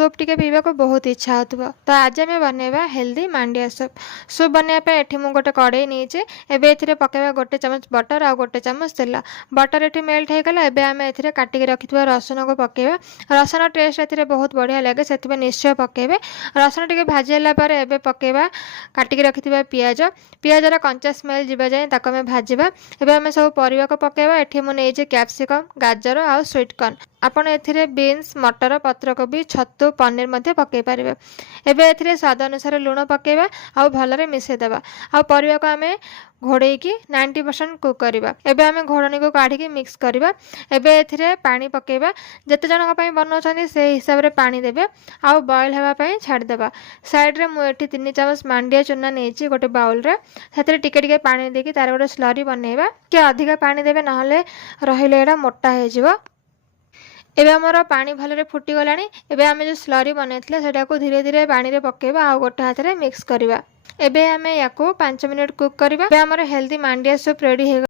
Soup टिके पीवा को बहुत इच्छा होतबो। तो आज आम बनैबा हेल्दी मांडिया सूप। सूप बनैबा एठी मु गोटे कड़ाई नीचे एबे एथिरे पकेबा गोटे चमच बटर आ गोटे चमच तेल। बटर एठी मेल्ट हो गला। एबे आम एथिरे काटिक रखिथिबा रसुन को पकेबा। रसुन टेस्ट एथिरे बहुत बढ़िया लागे सेथिबे निश्चय पकेबे। रसुन टिके भाजीला परे एबे पकेबा काटिक रखिथिबा पियाज। पियाजर कंचा स्मेल जिबा जाय ताको आम भाजीबा। एबे आम सब परिवा को पकेबा। एठी मु नेइजे कैप्सिकम गाजर आ स्वीट कॉर्न। आपण एथिरे बीन्स मटर पत्रकोबी छतु पनीर मध्य पकई पारे। एबे एथिरे स्वाद अनुसार लुण पकेबा आ भलरे मिसेई देबा। आ परिवा को आमे घोड़े की 90% कुक करवा। एबे आमे घोड़नी को काढ़ी मिक्स करवा। एबे एथिरे पानी पकेबा। जेते जन पई बनाउछन्ती से हिसाब रे पानी देबे आ बॉयल हेबा पई छाड़ देबा। साइड रे मु एठी 3 चमच मांडिया चूना नेछि गोटे बाउल रे। सेथिरे टिके टिके पानी देकी तार गोटे स्लरी बनेबा। के अधिक पानी देबे नहले रहिले एडा मोटा हे जिवो। एबे हमर पानी भलरे फुटी गलानी। एबे आमे जो स्लरी बनेथिले सेटा को धीरे धीरे पानी रे पकेबा आ गोटे हाथ रे मिक्स करबा। एबे आमे याको 5 मिनिट कुक करबा। एबे हमर हेल्दी मांडिया सूप रेडी हे।